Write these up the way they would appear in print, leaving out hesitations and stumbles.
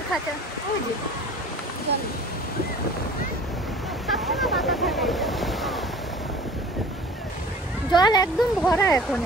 মাছের খাঁচা ওই যে জল একদম ভরা এখন।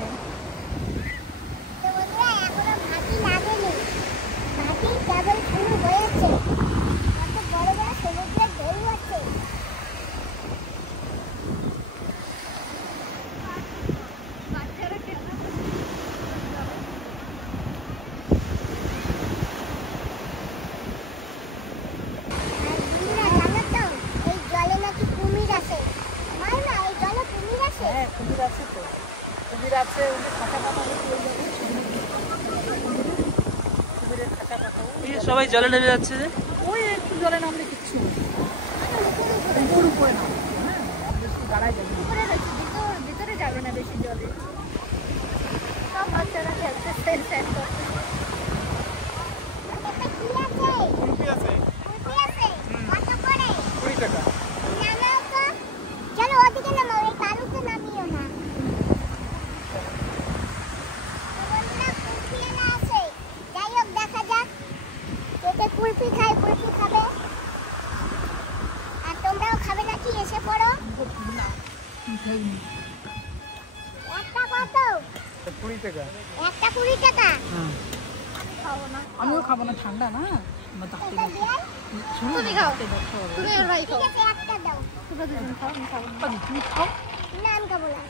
সবাই জলে নেমে যাচ্ছে যে ওই একটু জলে নামলে কিচ্ছু উপরে নামবে, দাঁড়ায় যাবে ভিতরে যাবে না বেশি জলে। সব বাচ্চারা খেলতে কুলফি খাই, কুলফি খাবে আর তোমরাও খাবে নাকি? এসে পড়ো। একটা কত? 20 টাকা। একটা 20 টাকা। আমিও খাবো না, ঠান্ডা না। তুমি খাও, তুমি আর ভাই খাও। একটা দাও। তোমরা দুজন খাও, আমি খাবো না। তুমি খাও না, আমি খাবো না।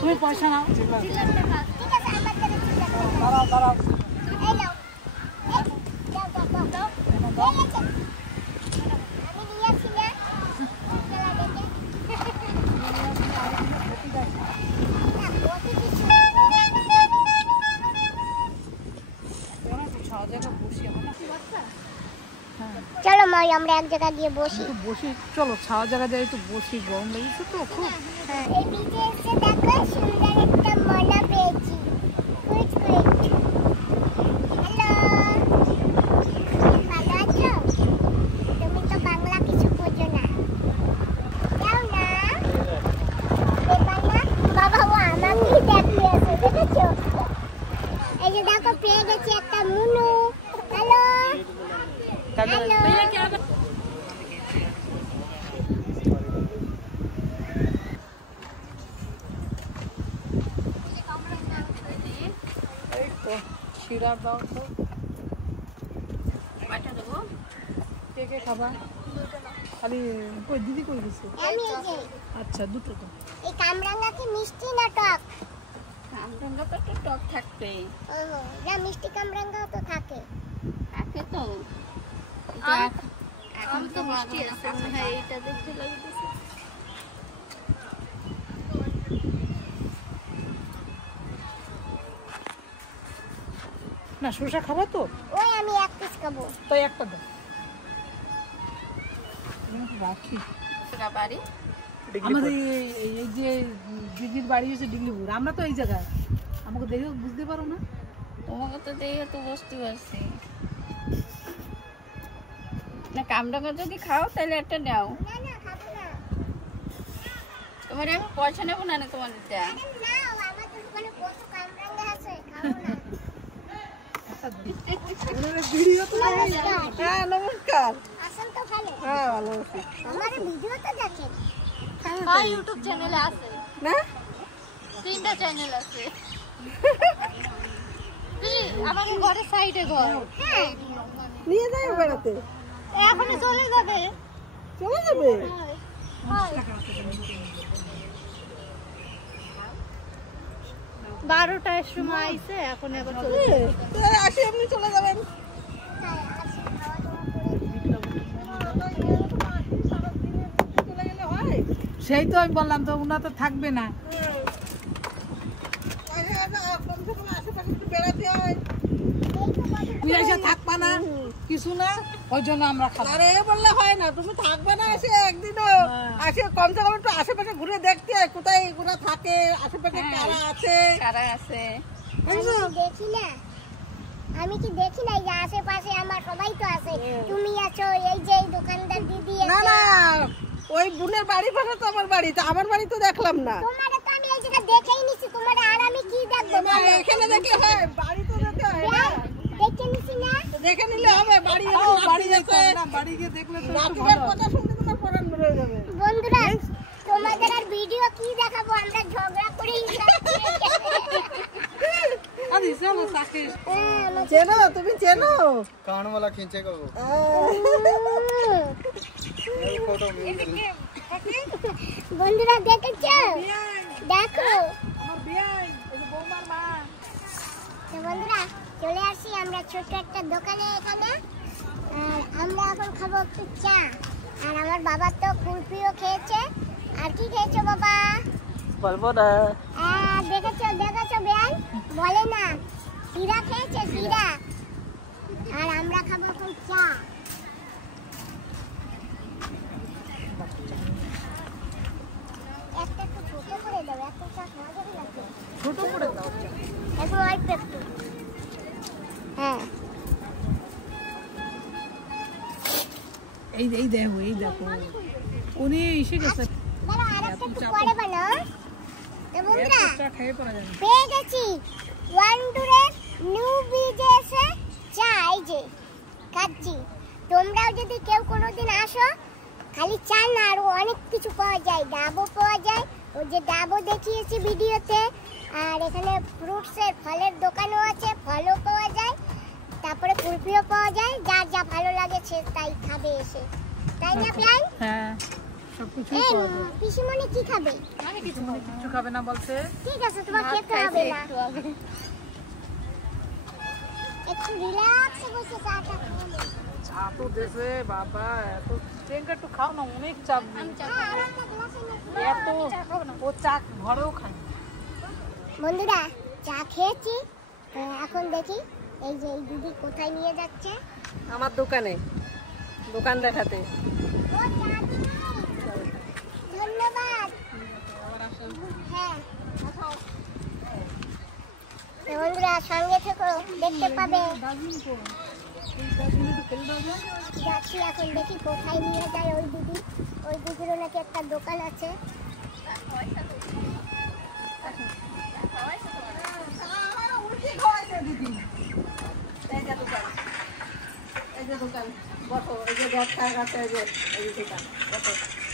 তুমি পয়সা নাও। দাঁড়াও চলো মাই আমরা এক জায়গা গিয়ে বসি। চলো ছাওয়া জায়গা যাই, একটু বসি, গরম লেগেছে তো খুব। এই বিচে এসে দেখো সুন্দর একটা মলা পেয়েছি। হ্যালো, ভালো আছো? তুমি তো বাংলা কিছু বোঝো না, যাও না বাবা। ও আমাকেই দেখতে আছে, দেখেছো? এই যে দেখো পেয়ে গেছি একটা মুনু। হ্যালো শিরা দাও তো। কে কে খাবা? খালি কই দিদি কই গেছে? আমি এই যে আচ্ছা, দুটো তো। এই কামরাঙ্গা কি মিষ্টি না টক? কামরাঙ্গা তো একটু টক থাকবেই। যা মিষ্টি কামরাঙ্গা তো থাকে তো এখন তো মিষ্টি আছে। হ্যাঁ, এটা দেখতে লাগতেছে। না শসা খাবা তো? ওই আমি এক পিস খাবো। তাই একটা দাও। রাখি বাড়ি আমাদের এই যে দিদির বাড়ি হচ্ছে ডিগলিপুর। আমরা তো এই জায়গায়, আমাকে দেখে বুঝতে পারো না? তোমাকে তো দেখে তো বুঝতে পারছি না। কামরাঙ্গা যদি খাও তাহলে একটা নাও। না না, খাবো না। তোমার আমি পয়সা নেবো না, তোমার দিতে। নাও, আমাদের দোকানে কত কামরাঙ্গা আছে, খাবো না। ভিডিও তো হ্যাঁ, নমস্কার। আসল তো ভালো। হ্যাঁ, ভালো আছি। আমার ভিডিও তো দেখেন। হ্যাঁ, ইউটিউব চ্যানেলে আছে না? 3টা চ্যানেল আছে। আমাদের ঘরের সাইডে ঘর। হ্যাঁ, নিয়ে যাই বেড়াতে। এখনই চলে যাবে। চলে যাবে? 12টার সময় আইছে, এখন আবার চলে যাবে। আসি, আপনি চলে যাবেন। সেই তো আমি বললাম তো, উনা তো থাকবে না। আশেপাশে বেড়াতে হয়। তুই এসে থাকবা না কিছু না, ওই জন্য আমরা খাবো। আরে এ বললে হয় না, তুমি থাকবে না এসে একদিনও, আসে কমসে কম একটু আশেপাশে ঘুরে দেখতে হয় কোথায় এগুলো থাকে, আশেপাশে কারা আছে। কারা আছে আমি কি দেখি না, এই যে আশেপাশে আমার সবাই তো আছে, তুমি আছো, এই যে এই দোকানদার দিদি না আছে। না, ওই বোনের বাড়ি পাশে তো আমার বাড়ি, তো আমার বাড়ি তো দেখলাম না। তোমারে তো আমি এই জায়গা দেখেই নিছি, তোমারে আর আমি কি দেখবো? না, এখানে দেখে হয়, বাড়ি তো দেখতে হয় না। দেখে নিছি না? দেখে নিলে হবে, বাড়ি বাড়ি যেতে হবে না, বাড়ি গিয়ে দেখলে তো একটু রাত্রির ভালো। কথা শুনতে তোমার পরাণ বের হয়ে যাবে। বন্ধুরা, তোমাদের আর ভিডিও কি দেখাবো, আমরা ঝগড়া করেই যাচ্ছি। আদি চলো তাকে চেনো, তুমি চেনো? कान वाला खींचेगा वो फोटो বন্ধুরা দেখেছো? দেখো আমার বিয়াই, ওই যে বৌমার মা। তো বন্ধুরা চলে আসি আমরা ছোট্ট একটা দোকানে এখানে, আর আমরা এখন খাবো একটু চা। আর আমার বাবা তো কুলপিও খেয়েছে। আর কি খেয়েছো বাবা? বলবো না। দেখেছো দেখেছো বেয়াই, বলে না, শিরা খেয়েছে শিরা। আর আমরা খাবো এখন চা। একটা একটু ছোট করে দাও, এত চা খাওয়া যাবে না তো। ছোট করে দাও। এখন অল্প একটু। হ্যাঁ এই এই দেখো, এই দেখো উনি এসে গেছে। দাঁড়া, আরেকটা একটু পরে বানাও। তো বন্ধুরা চা খেয়ে পড়া যাবে। পেয়ে গেছি ওয়ান্ডুরের নিউ ব্রিজে এসে চা, এই যে খাচ্ছি। তোমরাও যদি কেউ কোনোদিন আসো, খালি চা না, আরো অনেক কিছু পাওয়া যায়, ডাবও পাওয়া যায়, ওই যে ডাবও দেখিয়েছি ভিডিওতে। আর এখানে ফ্রুটসের ফলের দোকানও আছে, ফলও পাওয়া যায়, তারপরে কুলফিও পাওয়া যায়। যার যা ভালো লাগে সে তাই খাবে এসে, তাই না প্ল্যান? হ্যাঁ, সবকিছু এই পাওয়া যায়। পিসিমণি কি খাবে? কিছু খাবে না বলছে। ঠিক আছে, তোমার খেতে হবে না, একটু রিল্যাক্সে বসে চাটা খেয়ে নে। চা তো দেশে বাবা, এত ট্রেনটা একটু খাও না, অনেক চাপ। হ্যাঁ, আর একটা গ্লাসে নে। এত ও চা ঘরেও খায়। বন্ধুরা চা খেয়েছি, এখন দেখি এই যে এই দিদি কোথায় নিয়ে যাচ্ছে। আমার দোকানে, দোকান দেখাতে। ও, চা দিদি, ধন্যবাদ। হ্যাঁ তো বন্ধুরা সঙ্গে থেকো, দেখতে পাবে। যাচ্ছি এখন, দেখি কোথায় নিয়ে যায় ওই দিদি। ওই দিদিরও নাকি একটা দোকান আছে।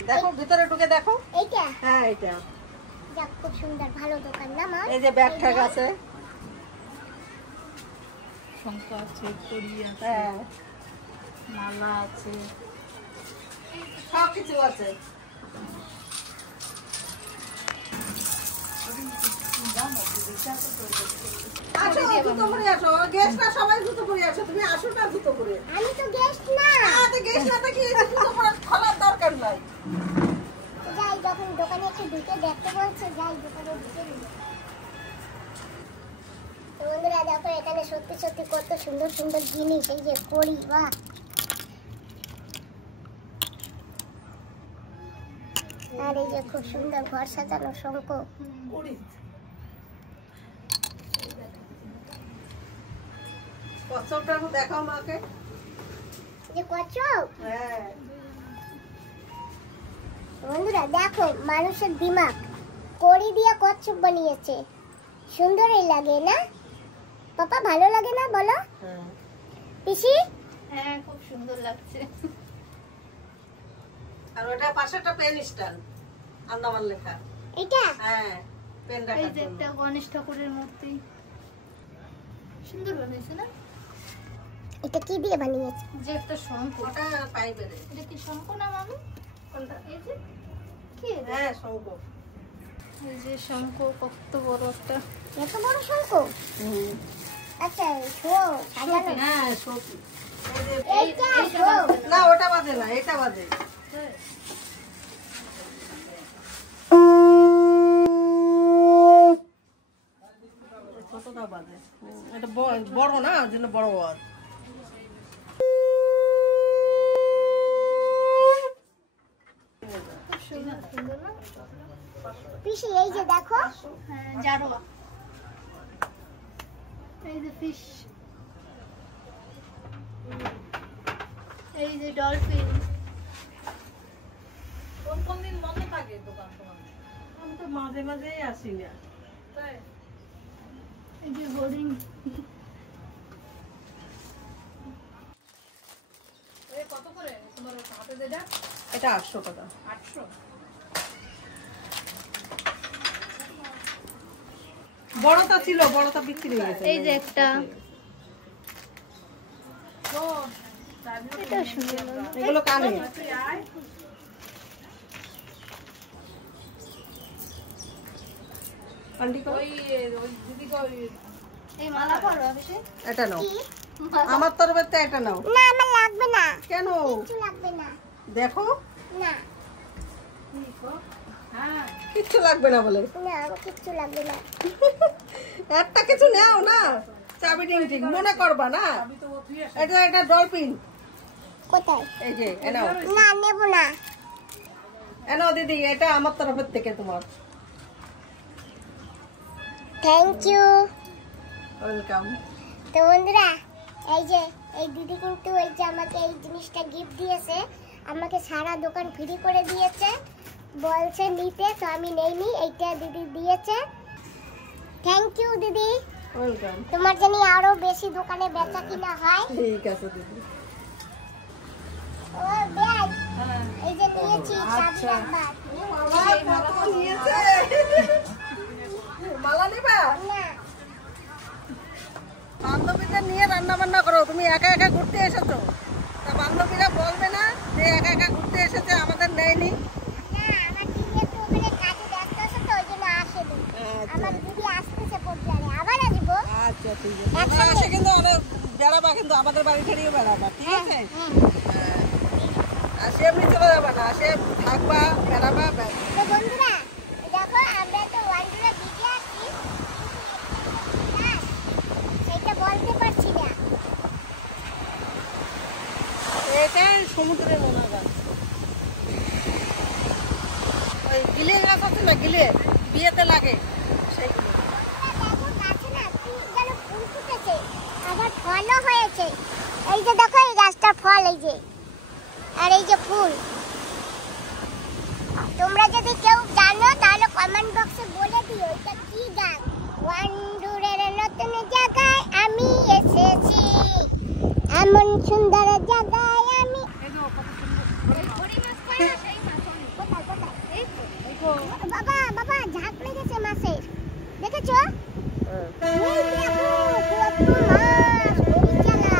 দেখো ভিতরে ঢুকে দেখো। এইটা হ্যাঁ এটা, যাক, খুব সুন্দর, ভালো দোকান না মা? এই যে ব্যাগ ঠ্যাগ আছে। শঙ্খ আছে, কড়ি আছে, হ্যাঁ, মালা আছে, সব কিছু আছে। আসো, জুতো পরে আসো, গেস্টরা সবাই জুতো পরে আসো, তুমি আসো না জুতো পরে। আমি তো গেস্ট না। তো গেস্ট না দেখি জুতো পরে খোলার দরকার নাই। যাই, যখন দোকানে একটু ঢুকে দেখতে বলছে, যাই দোকানে ঢুকে নিই। তো বন্ধুরা দেখো, এখানে সত্যি সত্যি কত সুন্দর সুন্দর জিনিস, এই যে কড়ি, বাহ। আর এই যে খুব সুন্দর ঘর সাজানো শঙ্খ। কচ্ছপটা একটু দেখাও মাকে। যে কচ্ছপ, হ্যাঁ, বন্ধুরা দেখো, মানুষের দিমাগ, কড়ি দিয়ে কচ্ছপ বানিয়েছে। সুন্দরই লাগে না পাপা? ভালো লাগে না বলো পিসি? হ্যাঁ, খুব সুন্দর লাগছে। আর ওটা পাশে একটা পেন স্ট্যান্ড, আন্দামান লেখা। এটা হ্যাঁ, পেন এই রাখার যে জন্য। একটা গণেশ ঠাকুরের মূর্তি, সুন্দর বানিয়েছে না? এটা কি দিয়ে বানিয়েছে? যে একটা শঙ্খ, ওটা পাইপের। এটা কি শঙ্খ না মামি? কোনটা? এই যে কি এটা? হ্যাঁ, শঙ্খ। এই যে শঙ্খ, কত বড় একটা। এত বড় শঙ্খ? আচ্ছা, শো সাজানো। হ্যাঁ, শঙ্খ। এইটা শো। না, ওটা বাদে না, এটা বাদে। ছোটটা বাদে, এটা বড় না, ওই জন্য বড় ওয়াজ। পিসি এই যে দেখো, জারোয়া, এই যে ফিশ, এই যে ডলফিন। কোন দিন বন্ধ থাকে দোকান তোমার? আমি তো মাঝে মাঝেই আসি না। এই যে হরিণ। কত করে তোমার হাতে যেটা? এটা 800 টাকা। 800। বড়টা ছিল, বড়টা বিক্রি হয়ে গেছে। এই যে একটা, এটা সুন্দর। এগুলো কানে। আন্টি কই? এই মালা পরো বেশি। এটা নাও, আমার তরফে তো এটা নাও। না আমার লাগবে না, কেন? কিছু লাগবে না। দেখো, না কিচ্ছু লাগবে না বলে। না আমার কিচ্ছু লাগবে না। একটা কিছু নাও না, চাবি ঠিক মনে করবা না। এটা ডলফিন। কোথায়? এই যে এনাও, না নেব না। এনাও দিদি, এটা আমার তরফের থেকে তোমার। Thank you. ওয়েলকাম। তো বন্ধুরা, এই যে এই দিদি কিন্তু এই যে আমাকে এই জিনিসটা গিফট দিয়েছে, আমাকে সারা দোকান ফ্রি করে দিয়েছে, বলছে নিতে, তো আমি নেইনি, এইটা দিদি দিয়েছে। থ্যাংক ইউ দিদি, ওয়েলকাম। তোমার জানি আরো বেশি দোকানে বেচা কিনা হয়। ঠিক আছে দিদি। ও ব্যাগ এই যে নিয়েছি, চাবি রাখবা। মালা নিবা? না বান্ধবীদের নিয়ে রান্না বান্না করো, তুমি একা একা ঘুরতে এসেছো, তা বান্ধবীরা বলবে না যে একা একা ঘুরতে এসেছে, আমাদের নেয়নি? না আমার দিদি একটু ওখানে কাজে ব্যস্ত আছে, তো ওই জন্য আসেনি। আমার দিদি আসতেছে পর্যায়ে, আবার আসবো। আচ্ছা ঠিক আছে, আমরা আসে কিন্তু অনেক বেড়াবা, কিন্তু আমাদের বাড়ি ছেড়েও বেড়াবা, ঠিক আছে? হ্যাঁ। আর সে এমনি চলে যাবা না, সে থাকবা, বেড়াবা, ব্যাস। তো বন্ধুরা দেখো, আমরা তো ওয়ান্ডারে ভিডিও আসছি, সেটা বলতে পারছি না। এটা সমুদ্রের মোনা গাছ, ওই গিলে গাছ আছে না, গিলে বিয়েতে লাগে সেইগুলো। দেখো গাছে না কি যেন ফুল ফুটেছে, আবার ফলও হয়েছে। এই যে দেখো এই গাছটার ফল, এই যে, আর এই যে ফুল। তোমরা যদি কেউ জানো তাহলে কমেন্ট বক্সে বলে দিও এটা কি গাছ। ওয়ান্ডারের নতুন জায়গায় আমি এসেছি, এমন সুন্দর জায়গায় আমি। বাবা বাবা ঝাঁক লেগেছে মাছের, দেখেছো? এই দেখো, কত মাছ, খুবই জ্বালা।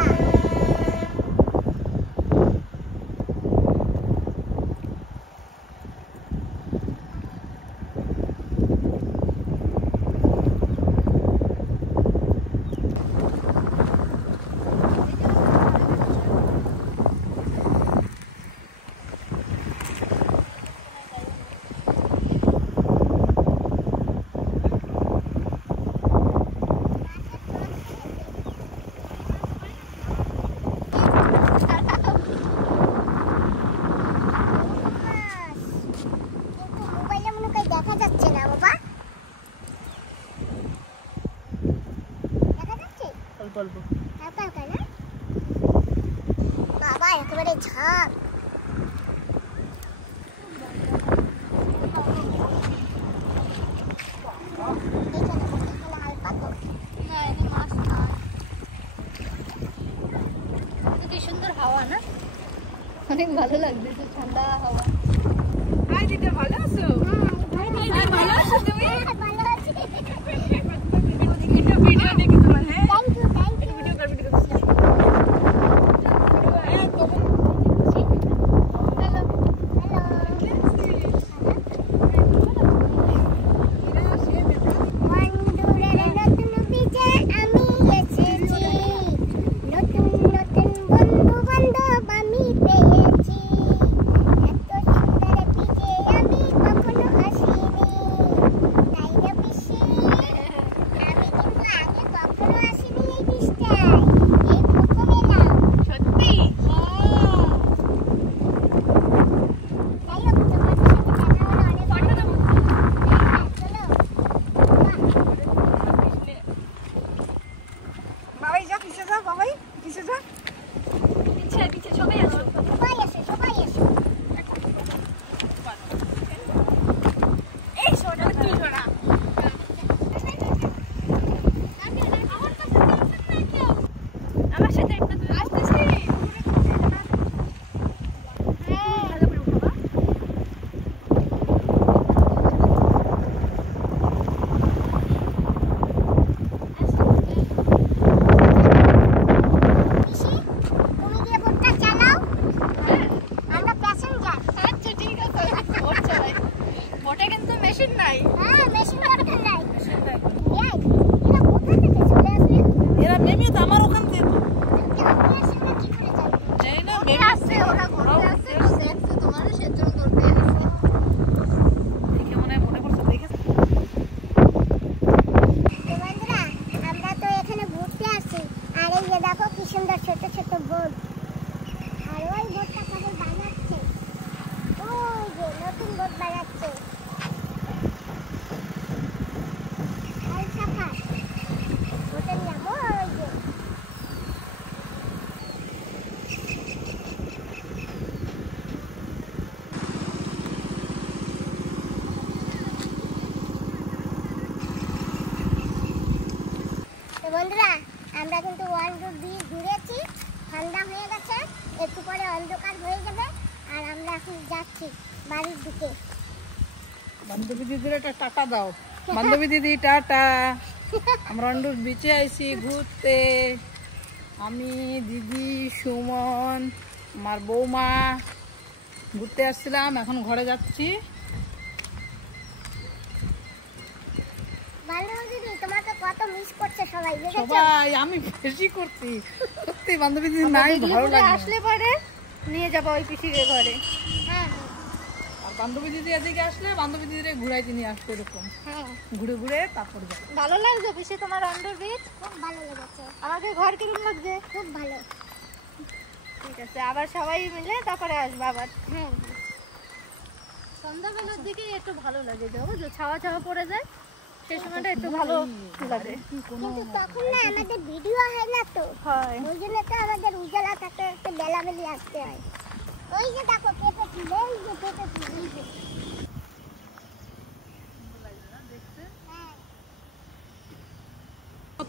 কিন্তু মোবাইলে মনে হয় দেখা যাচ্ছে না বাবা, দেখা যাচ্ছে অল্প অল্প। হালকা হালকা না বাবা, একেবারে ঝাঁক। এখানে হালকা তো। না এনে মাছ না, কি সুন্দর হাওয়া না, অনেক ভালো লাগছে, ঠান্ডা হাওয়া। হাই দিদি, ভালো আছো? ভালো আছি। ভিডিও দেখি তোমার। হ্যাঁ, thank you thank you. Video করবি দেখো। ওয়ান্ডারের নতুন বিজে আমি এসেছি, নতুন নতুন বন্ধু বান্ধব আমি পেয়েছি, এত বন্ধুরা আমরা কিন্তু 1 2 3 ঘুরেছি, ঠান্ডা হয়ে গেছে, একটু পরে অন্ধকার হয়ে যাবে আর আমরা এখন যাচ্ছি বাড়ির দিকে। বান্ধবী দিদির একটা টাটা দাও। বান্ধবী দিদি টাটা। আমরা অন্ডুর বিচে আইছি ঘুরতে, আমি, দিদি, সুমন, আমার বৌমা ঘুরতে আসছিলাম, এখন ঘরে যাচ্ছি। বান্ধবী দিদি তোমাকে কত মিস করছে সবাই, বুঝেছো? সবাই আমি বেশি করছি সত্যি। বান্ধবী দিদি নাই ভালো লাগে। আসলে পরে নিয়ে যাবো ওই পিসিকে ঘরে। হ্যাঁ আর বান্ধবী দিদি এদিকে আসলে বান্ধবী দিদিরে ঘুরাইতে নিয়ে আসতো, এরকম হ্যাঁ ঘুরে ঘুরে তারপর যাবে। ভালো লাগছে পিসি তোমার অন্ডর বিচ? খুব ভালো লেগেছে, আমাকে ঘর কিরকম লাগছে? খুব ভালো। ঠিক আছে, আবার সবাই মিলে তারপরে আসবো আবার। হ্যাঁ সন্ধ্যাবেলার দিকে একটু ভালো লাগে, বুঝছো, ছাওয়া ছাওয়া পড়ে যায়, সেই সময়টা একটু ভালো লাগে। কিন্তু তখন না আমাদের ভিডিও হয় না তো, হয় ওই জন্য তো আমাদের উজালা থাকতে একটু বেলাবেলি আসতে হয়। ওই যে দেখো পেঁপে ফুল, এই যে পেঁপে ফুল, এই যে। হ্যাঁ,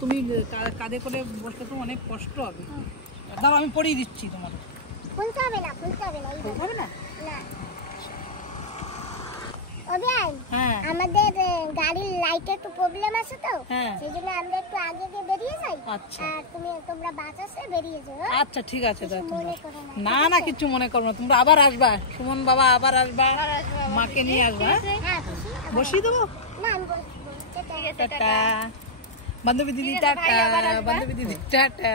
তুমি কাঁধে করে বসতে তো অনেক কষ্ট হবে। দাঁড়াও আমি পড়িয়ে দিচ্ছি তোমার। খুলতে হবে না, খুলতে হবে না, এই যে। হবে না? না অভিয়ান, হ্যাঁ আমাদের গাড়ির লাইটে একটু প্রবলেম আছে তো, হ্যাঁ। সেই জন্য আমরা একটু আগে দিয়ে বেরিয়ে যাই। আচ্ছা আর তোমরা বাস আসে বেরিয়ে যাও। আচ্ছা ঠিক আছে। কিছু দাও মনে তোমরা। করো না, না না কিছু মনে করো না, তোমরা আবার আসবা, সুমন বাবা আবার আসবা, মাকে নিয়ে আসবা। হ্যাঁ খুশি? বসিয়ে দেবো। না আমি বলছি, টাটা বান্ধবী দিদি, টাটা বান্ধবী দিদি, টাটা।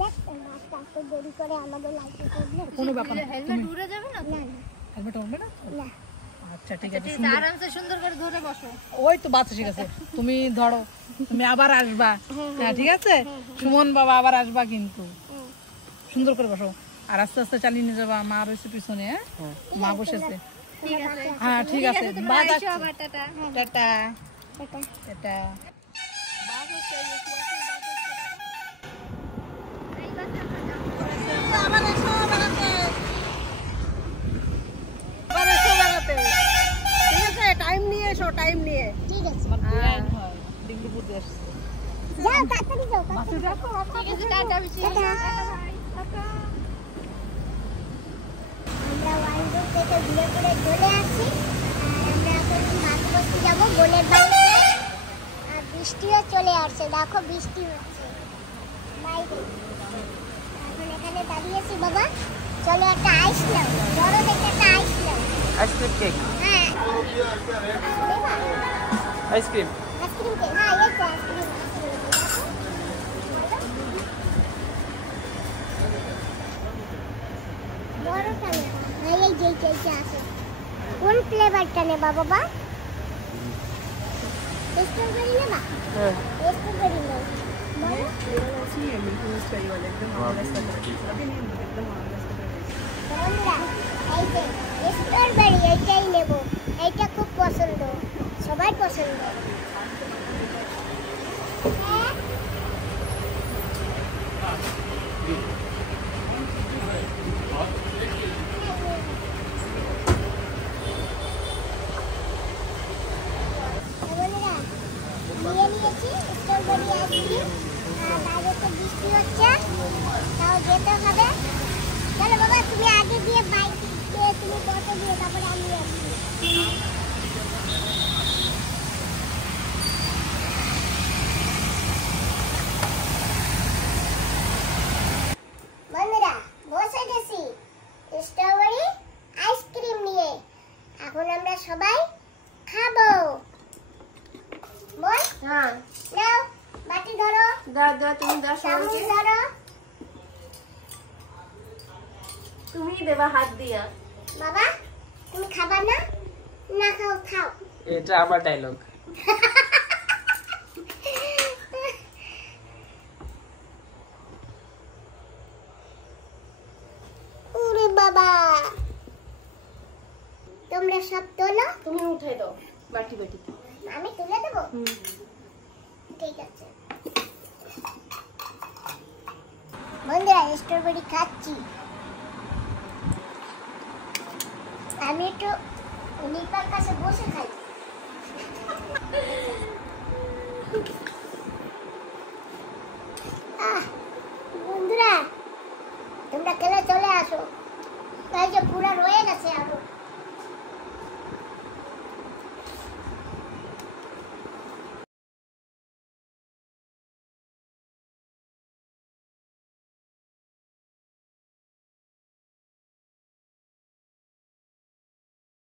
দেখ বাসটা এত দেরি করে আমাদের লাইটে প্রবলেম। কোনো ব্যাপার না। হেলমেট উড়ে যাবে না? না না হেলমেট হবে না? না, আচ্ছা ঠিক আছে। ঠিক আছে, আরামসে সুন্দর করে ধরে বসো। ওই তো বাস এসে গেছে, তুমি ধরো, তুমি আবার আসবা। হ্যাঁ ঠিক আছে, সুমন বাবা আবার আসবা কিন্তু। সুন্দর করে বসো আর আস্তে আস্তে চালিয়ে নিয়ে যাবা। মা রয়েছে পিছনে, হ্যাঁ মা বসেছে। ঠিক আছে, হ্যাঁ ঠিক আছে, তোমরা বাস এসো আবার, টাটা। টাটা এটা টাটা। আবার এসো বেড়াতে। আবার এসো বেড়াতে। ঠিক আছে, টাইম নিয়ে এসো, টাইম নিয়ে। ঠিক আছে, ডিঙ্গিপুর দিয়ে আসছে। যাও তাড়াতাড়ি যাও, তাড়াতাড়ি যাও। ঠিক আছে, টাটা পিসি। টাটা। আমরা ওয়াইন্ডোর থেকে ঘুরে ঘুরে চলে আসি। আর আমরা এখন মাছ ধরতে যাবো বোনের বাড়িতে। আর বৃষ্টিও চলে আসছে, দেখো বৃষ্টি হচ্ছে বাইরে। এখন এখানে দাঁড়িয়েছি বাবা, চলো একটা আইস নাও, বড় দেখে একটা আইস নাও। আইসক্রিম কেক, হ্যাঁ নেবা? আইসক্রিম। আইসক্রিম কেক, হ্যাঁ এই তো আইসক্রিম। বড়টা নেবা? হ্যাঁ এই যে এইটা আছে। কোন ফ্লেভারটা নেবা বাবা? স্ট্রবেরি নেবা? হ্যাঁ স্ট্রবেরি নাও। বলো। বন্ধুরা, এই যে স্ট্রবেরি এইটাই নেব, এইটা খুব পছন্দ, সবাই পছন্দ। হ্যাঁ? বন্ধুরা, নিয়ে নিয়েছি স্ট্রবেরি আইসক্রিম। আর বাইরে তো বৃষ্টি হচ্ছে, তাও যেতে হবে। চলো বাবা, তুমি আগে দিয়ে বাইক দিয়ে তুমি কত দিয়ে, তারপরে আমি আসছি। বন্ধুরা বসে গেছি স্ট্রবেরি আইসক্রিম নিয়ে, এখন আমরা সবাই খাবো। বল। হ্যাঁ, নাও বাটি ধরো, দাও দাও, তুমি দাও চামচ সবাইকে। ধরো। তুমিই দেবা হাত দিয়া। বাবা তুমি খাবা না? না খাও, খাও। এটা আমার ডায়লগ। ওরে বাবা, তোমরা সব তোলো, তুমি উঠে দাও বাটি বাটি। আমি তুলে দেবো। ঠিক আছে বন্ধুরা, স্ট্রবেরি খাচ্ছি। আমি একটু নিপার কাছে বসে খাই। বন্ধুরা তোমরা খেলে চলে আসো, তাই যে পুরা রয়ে গেছে আরো।